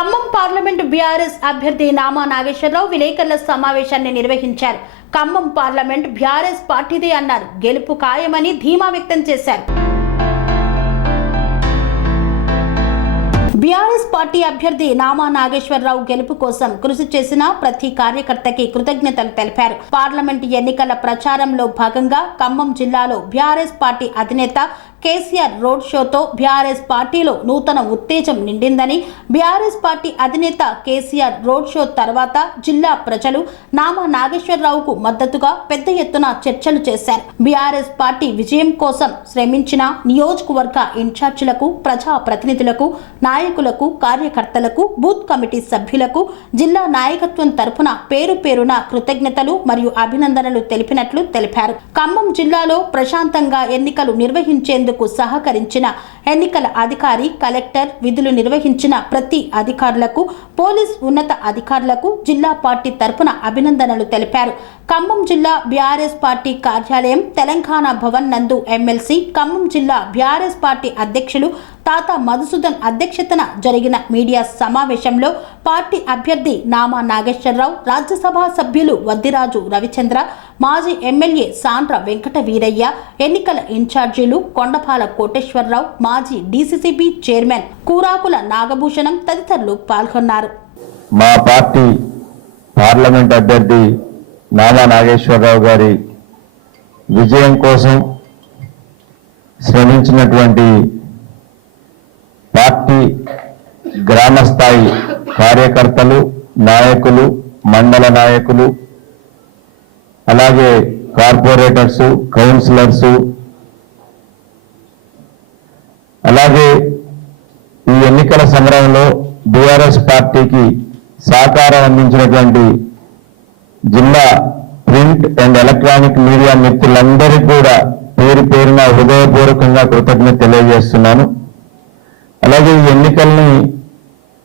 Khammam parliament BRS అభ్యర్థి నామా నాగేశ్వరరావు విలేకరుల సమావేశాన్ని నిర్వహించారు. ఖమ్మం పార్లమెంట్ బీఆర్ఎస్ పార్టీదే అన్నారు. గెలుపు ఖాయమని ధీమా వ్యక్తం చేశారు. బీఆర్ఎస్ పార్టీ అభ్యర్థి నామా నాగేశ్వరరావు గెలుపు కోసం కృషి చేసిన ప్రతి కార్యకర్తకి కృతజ్ఞతలు తెలిపారు. పార్లమెంట్ ఎన్నికల ప్రచారంలో భాగంగా ఖమ్మం జిల్లాలో బీఆర్ఎస్ పార్టీ అధినేత కేసీఆర్ రోడ్ షోతో బీఆర్ఎస్ పార్టీలో నూతన ఉత్తేజం నిండిందని, బీఆర్ఎస్ పార్టీ అధినేత కేసీఆర్ రోడ్ షో తర్వాత జిల్లా ప్రజలు నామా నాగేశ్వరరావుకు మద్దతుగా పెద్ద ఎత్తున చర్చలు చేశారు. బీఆర్ఎస్ పార్టీ విజయం కోసం శ్రమించిన నియోజకవర్గ ఇన్ఛార్జీలకు, ప్రజా ప్రతినిధులకు, నాయకులకు, కార్యకర్తలకు, బూత్ కమిటీ సభ్యులకు జిల్లా నాయకత్వం తరఫున పేరు పేరున కృతజ్ఞతలు మరియు అభినందనలు తెలిపినట్లు తెలిపారు. ఖమ్మం జిల్లాలో ప్రశాంతంగా ఎన్నికలు నిర్వహించేందుకు సహకరించిన ఎన్నికల అధికారి, కలెక్టర్, విధులు నిర్వహించిన ప్రతి అధికారులకు, పోలీస్ ఉన్నత అధికారులకు జిల్లా పార్టీ తరఫున అభినందనలు తెలిపారు. ఖమ్మం జిల్లా బీఆర్ఎస్ పార్టీ కార్యాలయం తెలంగాణ భవన్ నందు ఎమ్మెల్సీ, ఖమ్మం జిల్లా బీఆర్ఎస్ పార్టీ అధ్యక్షులు తాతా మధుసూదన్ అధ్యక్షతన జరిగిన మీడియా సమావేశంలో పార్టీ అభ్యర్థి నామా నాగేశ్వరరావు, రాజ్యసభ సభ్యులు వద్దిరాజు రవిచంద్ర, మాజీ ఎమ్మెల్యే సాండ్ర వెంకట వీరయ్య, ఎన్నికల ఇన్ఛార్జీలు కొండపాల కోటేశ్వరరావు, మాజీ డీసీసీబీ చైర్మన్ కూరాకుల నాగభూషణం తదితరులు పాల్గొన్నారు. మా పార్టీ పార్లమెంట్ అభ్యర్థి నామా నాగేశ్వరరావు గారి విజయం కోసం శ్రమించినటువంటి పార్టీ గ్రామ స్థాయి కార్యకర్తలు, నాయకులు, మండల నాయకులు, అలాగే కార్పొరేటర్సు, కౌన్సిలర్సు, అలాగే ఈ ఎన్నికల సమరంలో బీఆర్ఎస్ పార్టీకి సహకారం అందించినటువంటి జిల్లా ప్రింట్ అండ్ ఎలక్ట్రానిక్ మీడియా మిత్రులందరికీ కూడా పేరు పేరున హృదయపూర్వకంగా కృతజ్ఞత తెలియజేస్తున్నాను. అలాగే ఈ ఎన్నికల్ని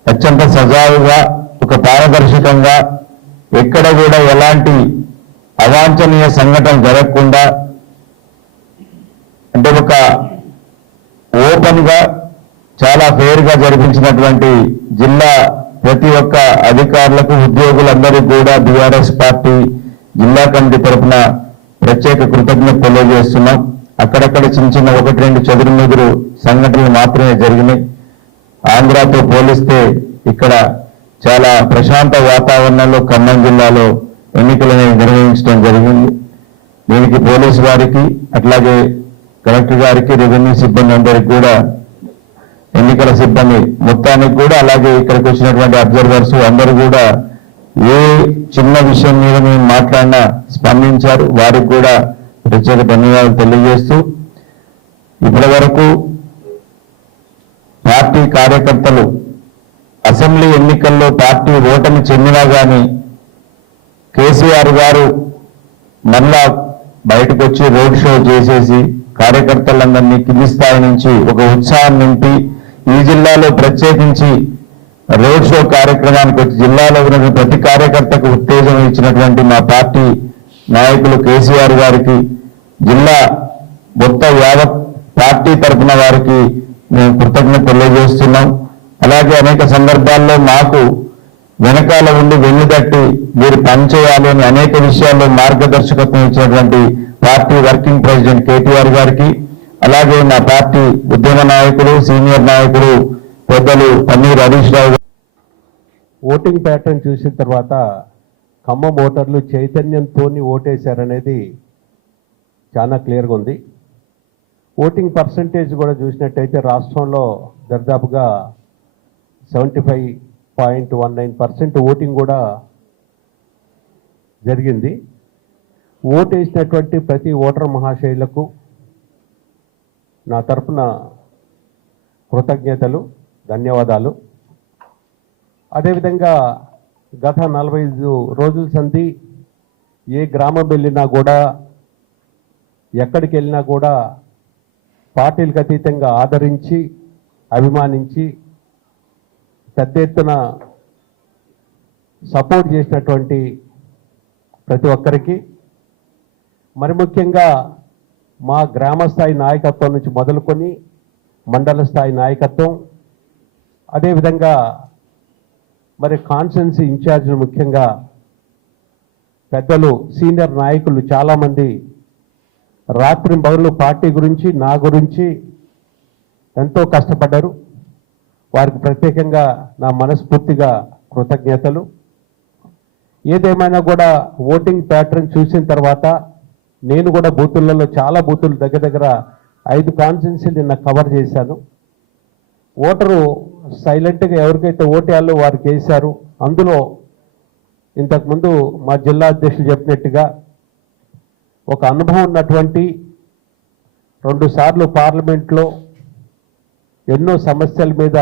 అత్యంత సజావుగా, ఒక పారదర్శకంగా, ఎక్కడ కూడా ఎలాంటి అవాంఛనీయ సంఘటన జరగకుండా, అంటే ఒక ఓపెన్ గా చాలా ఫెయిర్ గా జరిపించినటువంటి జిల్లా ప్రతి ఒక్క అధికారులకు, ఉద్యోగులందరికీ కూడా బీఆర్ఎస్ పార్టీ జిల్లా కమిటీ తరఫున ప్రత్యేక కృతజ్ఞత తెలియజేస్తున్నాం. అక్కడక్కడ చిన్న చిన్న 1-2 చెదురుమెదురు సంఘటనలు మాత్రమే జరిగినాయి. ఆంధ్రాతో పోలిస్తే ఇక్కడ చాలా ప్రశాంత వాతావరణంలో ఖమ్మం జిల్లాలో ఎన్నికలను నిర్వహించడం జరిగింది. దీనికి పోలీసు వారికి, అట్లాగే కలెక్టర్ గారికి, రెవెన్యూ సిబ్బంది అందరికీ కూడా, ఎన్నికల సిబ్బంది మొత్తానికి కూడా, అలాగే ఇక్కడికి వచ్చినటువంటి అబ్జర్వర్స్ అందరూ కూడా ఏ చిన్న విషయం మీద మేము మాట్లాడినా స్పందించారు. వారికి కూడా ప్రత్యేక ధన్యవాదాలు తెలియజేస్తూ, ఇప్పటి వరకు పార్టీ కార్యకర్తలు అసెంబ్లీ ఎన్నికల్లో పార్టీ ఓటమి చెందినా కానీ కేసీఆర్ గారు మళ్ళా బయటకు వచ్చి రోడ్ షో చేసేసి కార్యకర్తలందరినీ కింది స్థాయి నుంచి ఒక ఉత్సాహం నింపి ఈ జిల్లాలో ప్రత్యేకించి రోడ్ షో కార్యక్రమానికి వచ్చి జిల్లాలో ఉన్న ప్రతి కార్యకర్తకు ఉత్తేజం ఇచ్చినటువంటి మా పార్టీ నాయకులు కేసీఆర్ గారికి, జిల్లా మొత్తం యావత్ పార్టీ తరఫున వారికి మేము కృతజ్ఞత తెలియజేస్తున్నాం. అలాగే అనేక సందర్భాల్లో మాకు వెనకాల ఉండి వెన్నుదట్టి మీరు పనిచేయాలి అని అనేక విషయాల్లో మార్గదర్శకత్వం ఇచ్చినటువంటి పార్టీ వర్కింగ్ ప్రెసిడెంట్ కేటీఆర్ గారికి, అలాగే నా పార్టీ ఉద్యమ నాయకులు, సీనియర్ నాయకులు పెద్దలు పన్నీర్ హరీష్ రావు గారు. ఓటింగ్ ప్యాటర్న్ చూసిన తర్వాత ఖమ్మం ఓటర్లు చైతన్యంతో ఓటేశారనేది చాలా క్లియర్గా ఉంది. ఓటింగ్ పర్సంటేజ్ కూడా చూసినట్టయితే రాష్ట్రంలో దాదాపుగా 75.19% ఓటింగ్ కూడా జరిగింది. ఓటేసినటువంటి ప్రతి ఓటర్ మహాశయులకు నా తరఫున కృతజ్ఞతలు, ధన్యవాదాలు. అదేవిధంగా గత 45 రోజుల సంధి ఏ గ్రామం వెళ్ళినా కూడా, ఎక్కడికి వెళ్ళినా కూడా పార్టీలకు అతీతంగా ఆదరించి, అభిమానించి పెద్ద ఎత్తున సపోర్ట్ చేసినటువంటి ప్రతి ఒక్కరికి, మరి ముఖ్యంగా మా గ్రామ స్థాయి నాయకత్వం నుంచి మొదలుకొని మండల స్థాయి నాయకత్వం, అదేవిధంగా మరి కాన్స్టిట్యున్సీ ఇన్ఛార్జీలు ముఖ్యంగా పెద్దలు సీనియర్ నాయకులు చాలామంది రాత్రి పగలు పార్టీ గురించి నా గురించి ఎంతో కష్టపడ్డారు. వారికి ప్రత్యేకంగా నా మనస్ఫూర్తిగా కృతజ్ఞతలు. ఏదేమైనా కూడా ఓటింగ్ ప్యాటర్న్ చూసిన తర్వాత నేను కూడా బూతులలో చాలా బూతులు దగ్గర 5 కాన్స్టిట్యున్సీలు నిన్న కవర్ చేశాను. ఓటరు సైలెంట్గా ఎవరికైతే ఓటేయాలో వారికి వేశారు. అందులో ఇంతకుముందు మా జిల్లా అధ్యక్షులు చెప్పినట్టుగా ఒక అనుభవం ఉన్నటువంటి 2 సార్లు పార్లమెంట్లో ఎన్నో సమస్యల మీద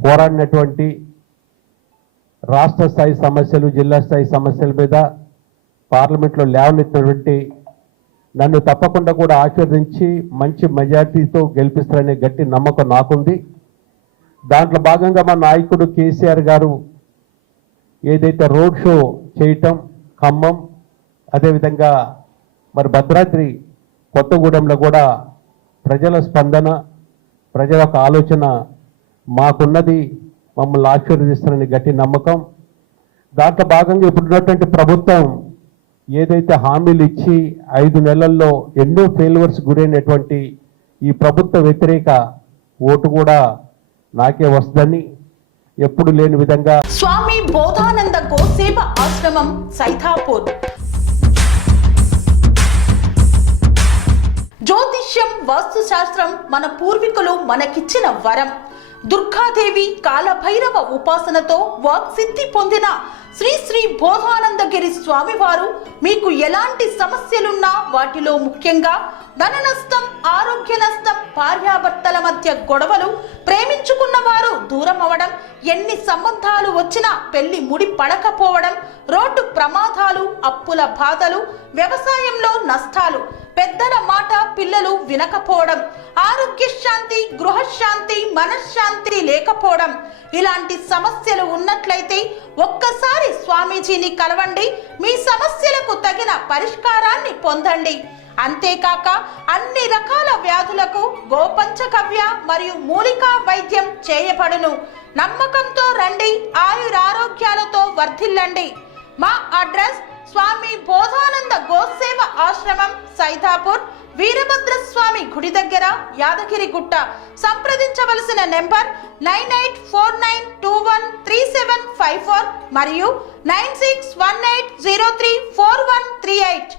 పోరాడినటువంటి, రాష్ట్ర స్థాయి సమస్యలు జిల్లా స్థాయి సమస్యల మీద పార్లమెంట్లో లేవనెత్తినటువంటి నన్ను తప్పకుండా కూడా ఆశీర్వదించి మంచి మెజార్టీతో గెలిపిస్తారనే గట్టి నమ్మకం నాకుంది. దాంట్లో భాగంగా మా నాయకుడు కేసీఆర్ గారు ఏదైతే రోడ్ షో చేయటం ఖమ్మం, అదేవిధంగా మరి భద్రాద్రి కొత్తగూడెంలో కూడా ప్రజల స్పందన, ప్రజల యొక్క ఆలోచన మాకున్నది, మమ్మల్ని ఆశీర్వదిస్తారని గట్టి నమ్మకం. దాంట్లో భాగంగా ఇప్పుడున్నటువంటి ప్రభుత్వం ఏదైతే హామీలు ఇచ్చి 5 నెలల్లో ఎన్నో ఫెయిల్యూర్స్ గురైనటువంటి ఈ ప్రభుత్వ వ్యతిరేక ఓటు కూడా నాకే వస్తుందని, ఎప్పుడు లేని విధంగా స్వామి బోధానంద గోసేవ ఆశ్రమం సైథాపూర్. జ్యోతిష్యం, వాస్తుశాస్త్రం మన పూర్వీకులు మనకిచ్చిన వరం. దుర్గాదేవి, కాలభైరవ ఉపాసనతో వాక్సిద్ధి పొందిన శ్రీ శ్రీ బోధానందగిరి స్వామివారు మీకు ఎలాంటి సమస్యలున్నా, వాటిలో ముఖ్యంగా ధన నష్టం, ఆరోగ్య నష్టం, భార్యాభర్తల మధ్య గొడవలు, ప్రేమించుకున్న వారు దూరం అవడం, ఎన్ని సంబంధాలు వచ్చినా పెళ్లి ముడి పడకపోవడం, రోడ్డు ప్రమాదాలు, అప్పుల బాధలు, వ్యవసాయంలో నష్టాలు, పెద్దల మాట పిల్లలు వినకపోవడం, ఆరోగ్య శాంతి, గృహశాంతి, మనశ్శాంతి లేకపోవడం, ఇలాంటి సమస్యలు ఉన్నట్లయితే ఒక్కసారి స్వామీజీని కలవండి. మీ సమస్యలకు తగిన పరిష్కారాన్ని పొందండి. అంతేకాక అన్ని రకాల వ్యాధులకు గోపంచగవ్య మరియు మూలికా వైద్యం చేయబడును. నమ్మకంతో రండి, ఆయురారోగ్యాలతో వర్ధిల్లండి. మా అడ్రస్ స్వామి బోధానంద గోసేవ ఆశ్రమం సైథాపూర్, వీరభద్రస్వామి గుడి దగ్గర, యాదగిరిగుట్ట. సంప్రదించవలసిన నెంబర్ 9849213754 మరియు 9618034138.